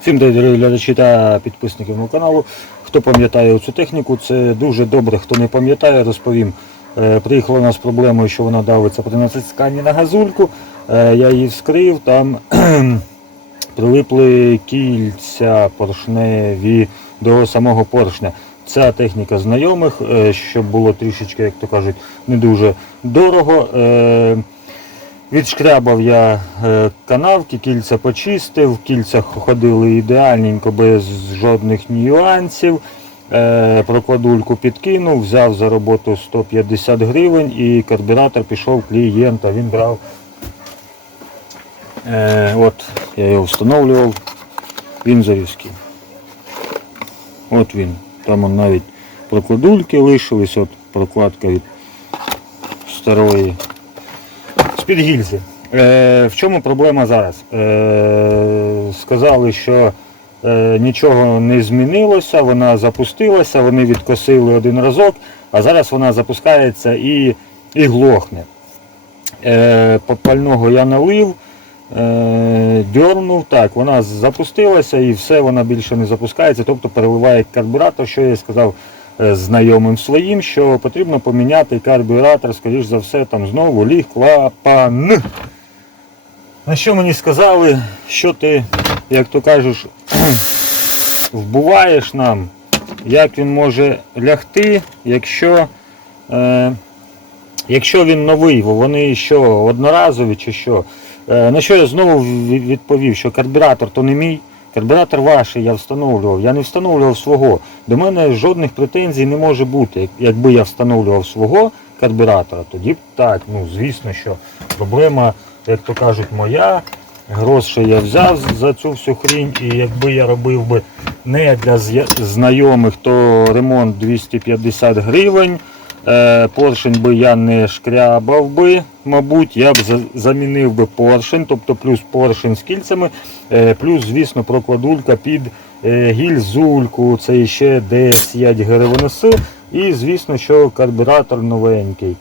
Всім дорогі глядачі та підписники мого каналу. Хто пам'ятає цю техніку, це дуже добре. Хто не пам'ятає, розповім. Е, Приїхала у нас з проблемою, що вона давиться при натисканні на газульку. Е, Я її вскрив, там прилипли кільця поршневі до самого поршня. Ця техніка знайомих, е, щоб було трішечки, як то кажуть, не дуже дорого. Відшкрябав я е, канавки, кільця почистив, в кільцях ходили ідеальненько, без жодних нюансів. Е, Прокладульку підкинув, взяв за роботу 150 гривень і карбюратор пішов клієнта. Він брав. Е, от, я його встановлював. Він завівський. От він. Там навіть прокладульки лишились, от прокладка від старої з-під. Е, в чому проблема зараз? Е, сказали, що е, нічого не змінилося, вона запустилася, вони відкосили один разок, а зараз вона запускається і, і глохне. Е, пального я налив, е, дьорнув, так, вона запустилася і все, вона більше не запускається, тобто переливає карбюратор, що я сказав знайомим своїм, що потрібно поміняти карбюратор, скоріш за все, там знову ліг клапан. На що мені сказали, що ти, як то кажеш, вбуваєш нам, як він може лягти, якщо, е, якщо він новий, вони що, одноразові чи що. Е, на що я знову відповів, що карбюратор то не мій. Карбюратор ваш, я встановлював, я не встановлював свого. До мене жодних претензій не може бути. Якби я встановлював свого карбюратора, тоді б так, ну звісно, що проблема, як то кажуть, моя. Гроші я взяв за цю всю хрінь, і якби я робив би не для знайомих, то ремонт 250 гривень. Е, поршень би я не шкрябав би, мабуть, я б за- замінив би поршень, тобто плюс поршень з кільцями, е, плюс, звісно, прокладулька під гільзульку, це ще 10 гривень. І, звісно, що карбюратор новенький.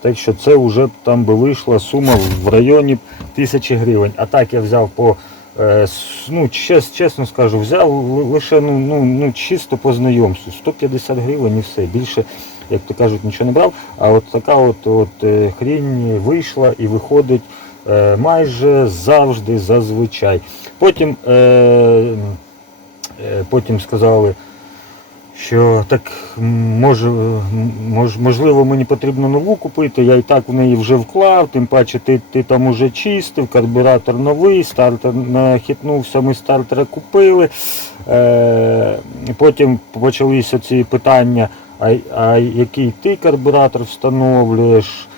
Так що це вже там би вийшла сума в районі тисячі гривень. А так я взяв по, е, ну, чесно скажу, взяв лише ну, ну, ну, чисто по знайомству. 150 гривень і все. Більше, як то кажуть, нічого не брав. А от така от, от е, хрінь вийшла і виходить е, майже завжди зазвичай. Потім, е, е, потім сказали, що так м, може, м, мож, можливо мені потрібно нову купити, я і так в неї вже вклав, тим паче ти, ти там уже чистив, карбюратор новий, стартер нахитнувся, ми стартера купили. Е, потім почалися ці питання, а, а який ти карбюратор встановлюєш.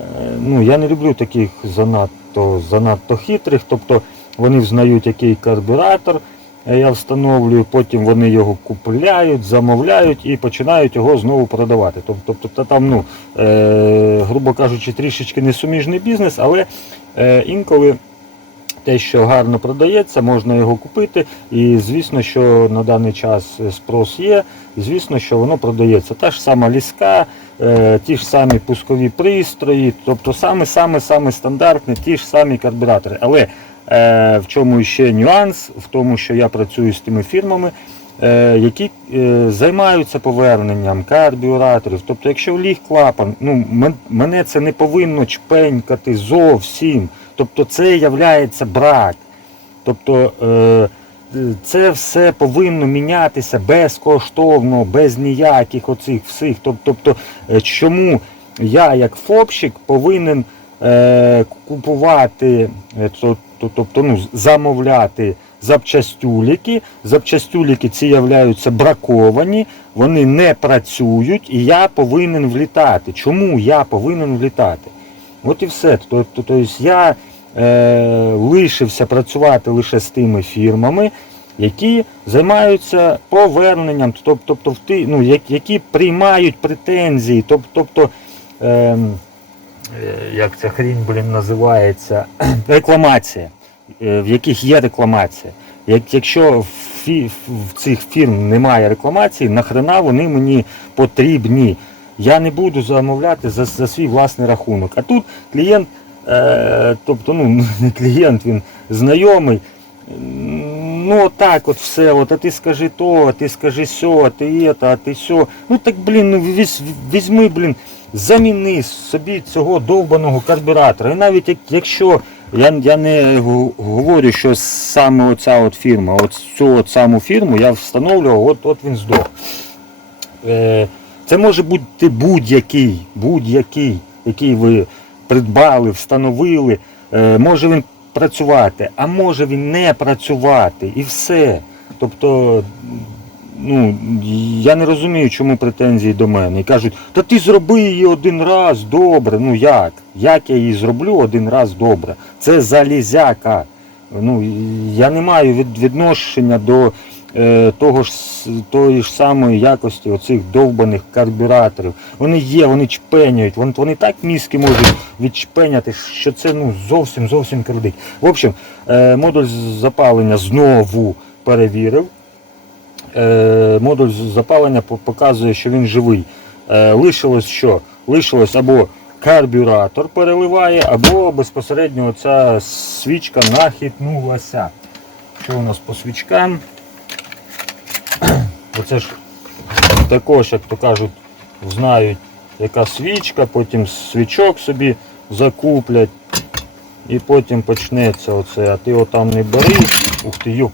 Е, ну, я не люблю таких занадто, занадто хитрих, тобто вони взнають, який карбюратор е, я встановлюю, потім вони його купляють, замовляють і починають його знову продавати. Тобто, там, ну, е, грубо кажучи, трішечки несуміжний бізнес, але е, інколи те, що гарно продається, можна його купити. І звісно, що на даний час спрос є, і звісно, що воно продається. Та ж сама ліска, е, ті ж самі пускові пристрої, тобто саме саме саме стандартні, ті ж самі карбюратори. Але е, в чому ще нюанс? В тому, що я працюю з тими фірмами. е, Які е, займаються поверненням карбюраторів. Тобто, якщо ліг клапан, ну мене це не повинно чпенькати зовсім. Тобто це являється брак. Тобто е, це все повинно мінятися безкоштовно, без ніяких оцих всіх. Тобто, е, чому я як ФОПщик повинен е, купувати, е, тобто ну, замовляти запчастюліки. Запчастюліки ці являються браковані, вони не працюють, і я повинен влітати. Чому я повинен влітати? От і все. Тобто, тобто я е, лишився працювати лише з тими фірмами, які займаються поверненням, тобто, тобто ну, які приймають претензії, тобто, тобто ем, е, як ця хрінь, блін, називається, рекламація, в яких є рекламація. Як, якщо в, цих фірм немає рекламації, нахрена вони мені потрібні. Я не буду замовляти за, за свій власний рахунок. А тут клієнт, е, тобто ну, клієнт, він знайомий. ну так от все, от, а ти скажи то, а ти скажи сьо, а ти это, а ти сьо. Ну так блін, ну візь- візьми, блін, заміни собі цього довбаного карбюратора. І навіть як, якщо я, я не говорю, що саме оця от фірма, от цю от саму фірму я встановлював, от, от він здох. Е, це може бути будь-який, будь-який, який ви придбали, встановили. Е, може він працювати, а може він не працювати і все. Тобто, ну, я не розумію, чому претензії до мене. І кажуть, та ти зроби її один раз добре. Ну як? Як я її зроблю один раз добре? Це залізяка. Ну, я не маю відношення до е, того ж, тої ж самої якості оцих довбаних карбюраторів. Вони є, вони чпеняють, вони, вони так мізки можуть відчпеняти, що це ну, зовсім зовсім кредить. В общем, е, модуль запалення знову перевірив. Е, модуль запалення показує, що він живий. Е, лишилось що? Лишилось або карбюратор переливає, або безпосередньо оця свічка нахитнулася. Що у нас по свічкам? Оце ж також, як то кажуть, знають, яка свічка, потім свічок собі закуплять. І потім почнеться оце, а ти отам не бери. Ух ти, йоп.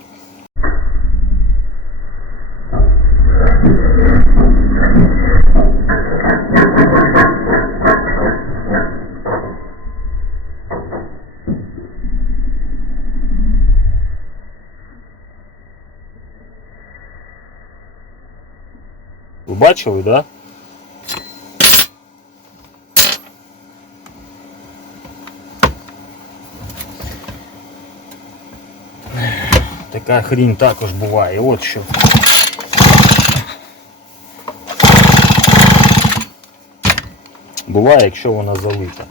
Бачили? Да? Така хрінь також буває. От що. Буває, якщо вона залита.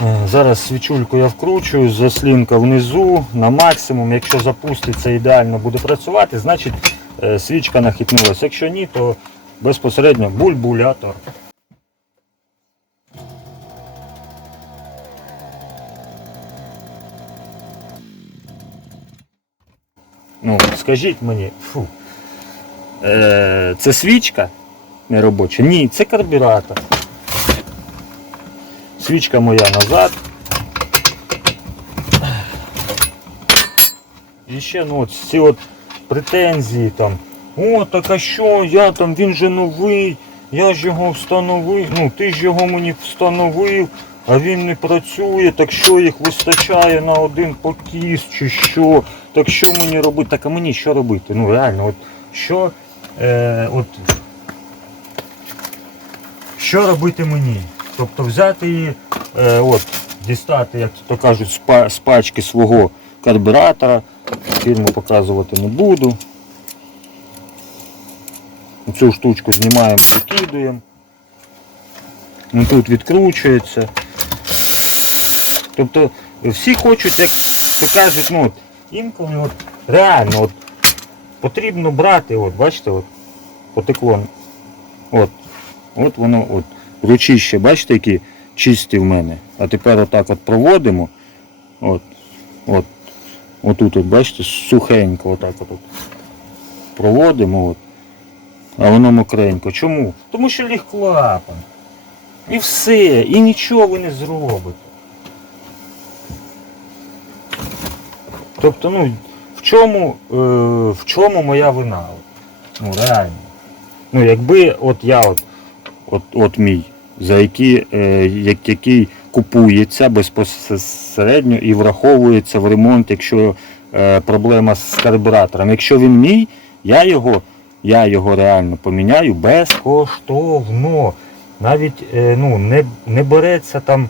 Е, Зараз свічульку я вкручую, заслінка внизу на максимум. Якщо запуститься ідеально буде працювати, значить свічка нахитнулася. Якщо ні, то безпосередньо бульбулятор. Ну, скажіть мені, фу. Е, це свічка не робоча? Ні, це карбюратор. Свічка моя назад. І ще ну, ці от претензії там. О, так а що, я там, він же новий, я ж його встановив, ну ти ж його мені встановив, а він не працює, так що їх вистачає на один покіс чи що, так що мені робити? Так а мені що робити? Ну реально, от що, е, от, що робити мені? Тобто взяти її, е, от, дістати, як то кажуть, з пачки свого карбюратора. Фірму показувати не буду. Цю штучку знімаємо, викидуємо. Ну, Тут відкручується. Тобто всі хочуть, як то кажуть, ну, от, інколи от, реально от, потрібно брати, от, бачите, от, потекло. От, от воно, от, ручище, бачите, які чисті в мене. А тепер отак от проводимо. От, от, отут, от, бачите, сухенько отак от, проводимо. От, а воно мокренько. Чому? Тому що ліг клапан. І все, і нічого ви не зробите. Тобто, ну, в чому, е, в чому моя вина? Ну, реально. Ну, якби от я от, от, от мій, за який, е, як, який купується безпосередньо і враховується в ремонт, якщо е, проблема з карбюратором. Якщо він мій, я його, я його реально поміняю безкоштовно. Навіть е, ну, не, не береться там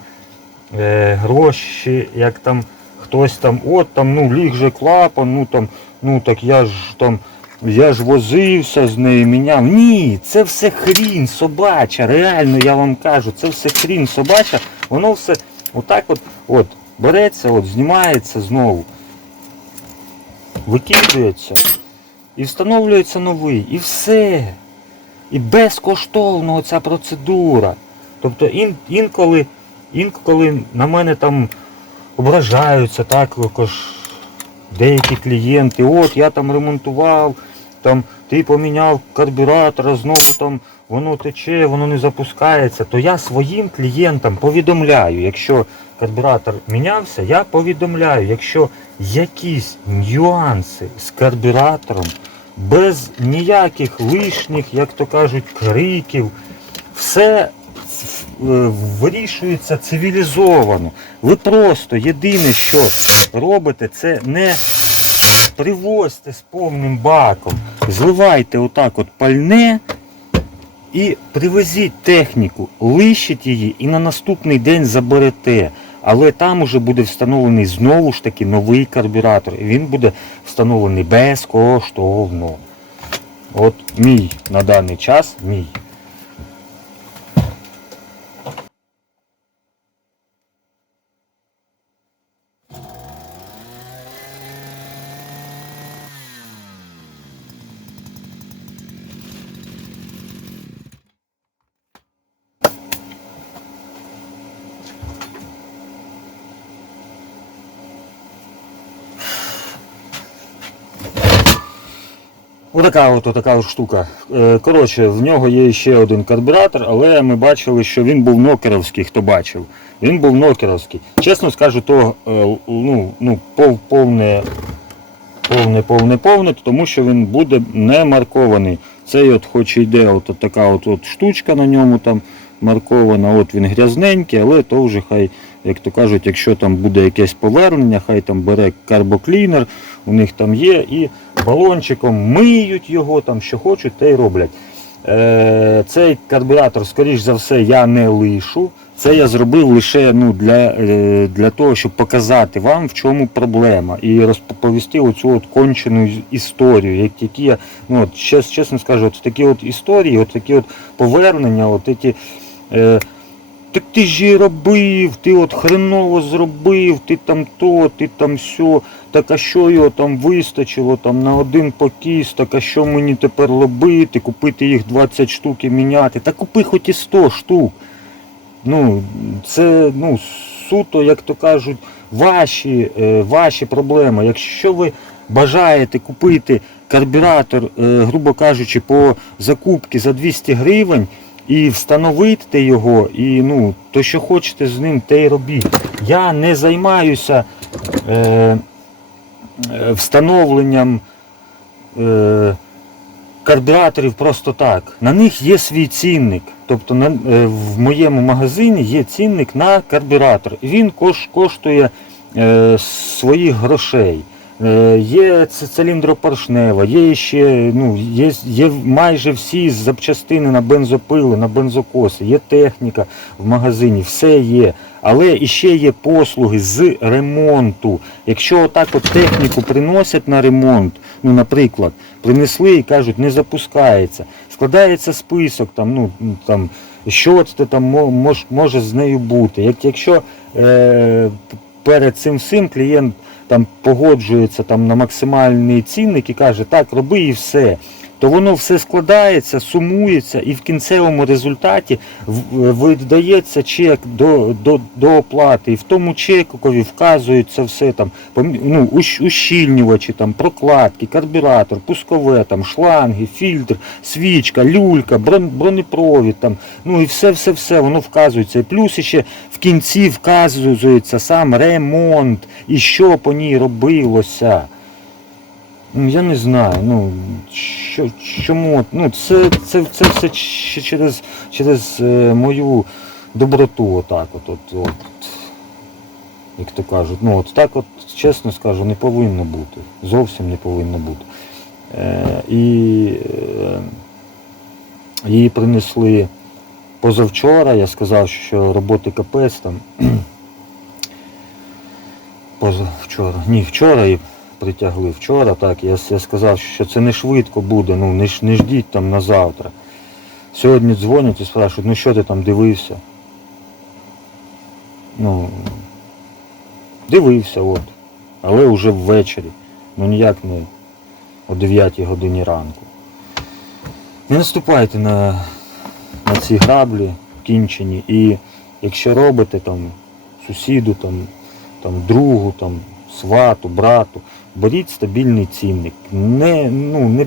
е, гроші, як там хтось там, от там, ну ліг же клапан, ну там, ну так я ж там, я ж возився з нею, міняв. Ні, це все хрінь собача, реально я вам кажу, це все хрінь собача, воно все отак от, от береться, от, знімається знову, викидується і встановлюється новий. І все. І безкоштовно ця процедура. Тобто ін, інколи, інколи на мене там ображаються, також деякі клієнти, от я там ремонтував, там ти поміняв карбюратор, знову там воно тече, воно не запускається, то я своїм клієнтам повідомляю, якщо карбюратор мінявся, я повідомляю, якщо якісь нюанси з карбюратором, без ніяких лишніх, як то кажуть, криків, все е, вирішується цивілізовано. Ви просто єдине, що робите, це не привозьте з повним баком, зливайте отак от пальне і привезіть техніку, лишіть її і на наступний день заберете. Але там уже буде встановлений знову ж таки новий карбюратор. І він буде встановлений безкоштовно. От мій на даний час мій. Отака от така от штука. Е, Коротше, в нього є ще один карбюратор, але ми бачили, що він був нокеровський, хто бачив. Він був нокеровський. Чесно скажу, то е, ну, ну, пов- повне, повне, повне, повне, тому що він буде не маркований. Цей от хоч йде от, от така от, от штучка на ньому там маркована, от він грязненький, але то вже хай, як то кажуть, якщо там буде якесь повернення, хай там бере карбоклінер, у них там є, і балончиком миють його, там що хочуть, те й роблять. Е, цей карбюратор, скоріш за все, я не лишу. Це я зробив лише ну, для, е, для того, щоб показати вам, в чому проблема, і розповісти оцю от кончену історію, як які ну от, чес, чесно скажу, от такі от історії, от такі от повернення, от такі. Е, так ти ж і робив, ти от хреново зробив, ти там то, ти там сьо, так а що його там вистачило там на один покіс, так а що мені тепер робити, купити їх 20 штук і міняти. Та купи хоч і 100 штук. Ну, це ну, суто, як то кажуть, ваші, е, ваші проблеми. Якщо ви бажаєте купити карбюратор, е, грубо кажучи, по закупці за 200 гривень і встановити його, і ну, то, що хочете з ним, те й робіть. Я не займаюся е, е, встановленням. Е, карбюраторів просто так. На них є свій цінник. Тобто на, е, в моєму магазині є цінник на карбюратор. Він кош, коштує е, своїх грошей. Е, є циліндропоршнева, є ще ну, є, є майже всі запчастини на бензопили, на бензокоси, є техніка в магазині, все є. Але іще є послуги з ремонту. Якщо отак от техніку приносять на ремонт, ну, наприклад, принесли і кажуть, не запускається. Складається список, там, ну, там, що це там мож, може з нею бути. Як, якщо е, перед цим всім клієнт там погоджується там, на максимальний цінник і каже, так, роби і все. То воно все складається, сумується і в кінцевому результаті видається чек до, до, до оплати. І в тому чекові вказується все там, ну, ущільнювачі, там, прокладки, карбюратор, пускове, там, шланги, фільтр, свічка, люлька, брон- бронепровід, там, ну і все-все-все, воно вказується. І плюс ще в кінці вказується сам ремонт і що по ній робилося. Я не знаю, ну що, чому? Ну, це, це, це все через, через е, мою доброту, отак от, от, от, як то кажуть. Ну, от так от, чесно скажу, не повинно бути. Зовсім не повинно бути. Е, і е, її принесли позавчора, я сказав, що роботи капець там. Позавчора. Ні, вчора і притягли. Вчора, так, я, я сказав, що це не швидко буде, ну не, не ждіть там на завтра. Сьогодні дзвонять і спрашують, ну що ти там дивився? Ну, дивився, от. Але вже ввечері. Ну ніяк не о 9 годині ранку. Не наступайте на, на ці граблі кінчені і якщо робите там сусіду, там, там другу, там, свату, брату, беріть стабільний цінник. Не, ну, не,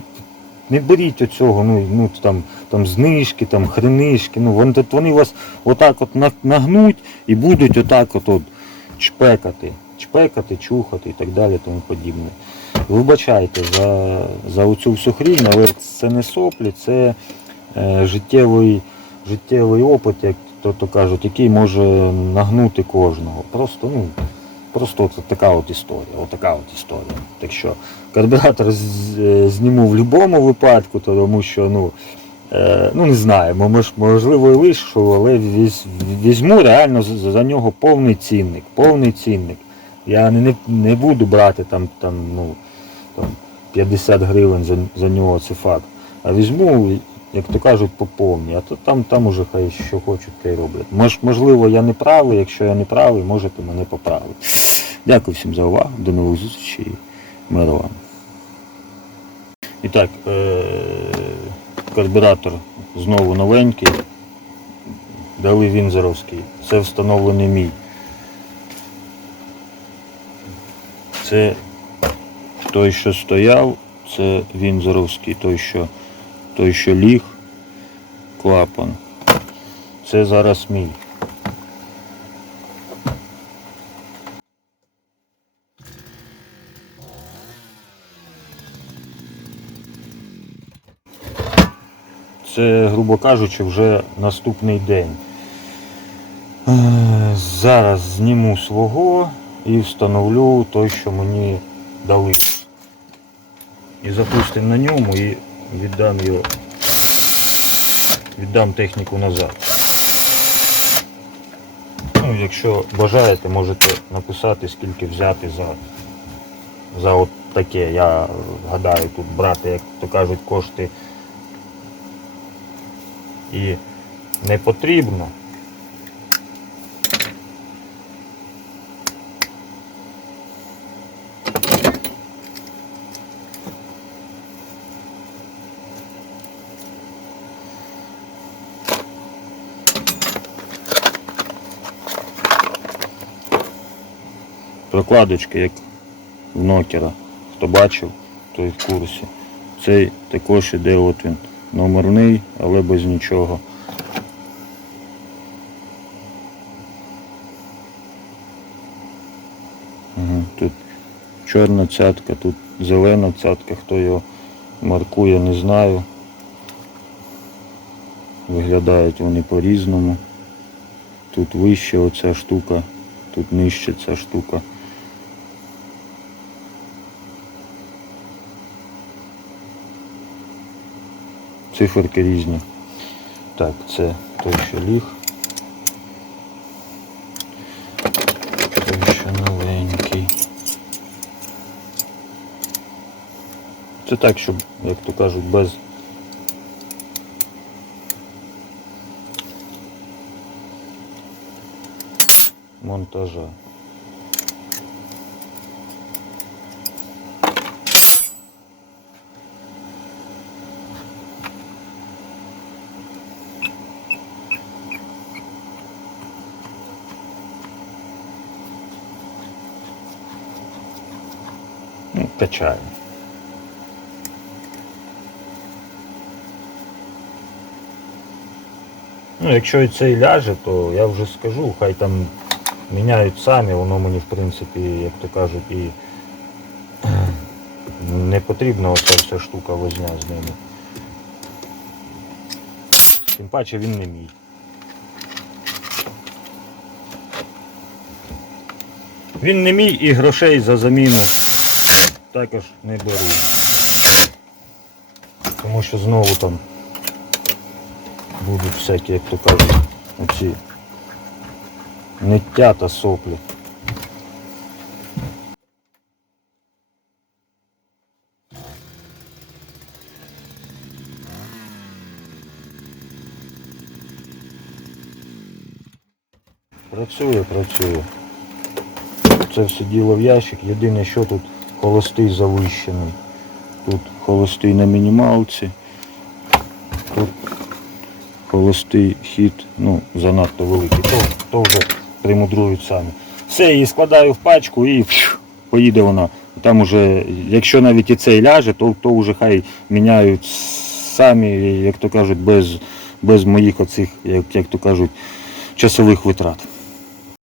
не беріть оцього, ну, ну там, там знижки, там хренишки. Ну, вони, вони вас отак от нагнуть і будуть отак от, от чпекати, чпекати, чухати і так далі, тому подібне. Вибачайте за, за оцю всю хрінь, але це не соплі, це е, життєвий, життєвий опит, як то, то кажуть, який може нагнути кожного. Просто, ну, просто це така от історія. Отака от історія. Так що карбюратор е, зніму в будь-якому випадку, тому що, ну, е, ну не знаю, мож- можливо і лишу, але візьму реально за, нього повний цінник. Повний цінник. Я не, не, не буду брати там, там, ну, там 50 гривень за, за нього, це факт. А візьму, як то кажуть, по повній, а то там, там уже хай що хочуть, те й роблять. Мож, можливо, я не правий, якщо я не правий, можете мене поправити. Дякую всім за увагу, до нових зустрічей. Миру вам. І так, е- карбюратор знову новенький. Дали Вінзоровський. Це встановлений мій. Це той, що стояв, це Вінзоровський, той, що, той, що ліг, клапан. Це зараз мій. Це, грубо кажучи, вже наступний день. Е, Зараз зніму свого і встановлю той, що мені дали. І запустимо на ньому і віддам його. Віддам техніку назад. Ну, якщо бажаєте, можете написати, скільки взяти за, за от таке. Я гадаю, тут брати, як то кажуть, кошти і не потрібно. Прокладочки, як в нокера. Хто бачив, той в курсі. Цей також іде от він номерний, але без нічого. Тут чорна цятка, тут зелена цятка, хто його маркує, не знаю. Виглядають вони по-різному. Тут вище оця штука, тут нижче ця штука. Циферки різні. Так, це той, що ліг. Той, що новенький. Це так, щоб, як то кажуть, без монтажа. Качаємо. Ну, якщо і цей ляже, то я вже скажу, хай там міняють самі, воно мені в принципі, як то кажуть, і не потрібна оця вся штука возня з ними. Тим паче він не мій. Він не мій і грошей за заміну також не беру. Тому що знову там будуть всякі, як то кажуть, оці ниття та соплі. Працює, працює. Це все діло в ящик. Єдине, що тут холостий завищений. Тут холостий на мінімалці. Тут холостий хід, ну, занадто великий. То, то вже примудрують самі. Все, її складаю в пачку і пшу, поїде вона. там уже, якщо навіть і цей ляже, то, то вже хай міняють самі, як то кажуть, без, без моїх оцих, як, як то кажуть, часових витрат.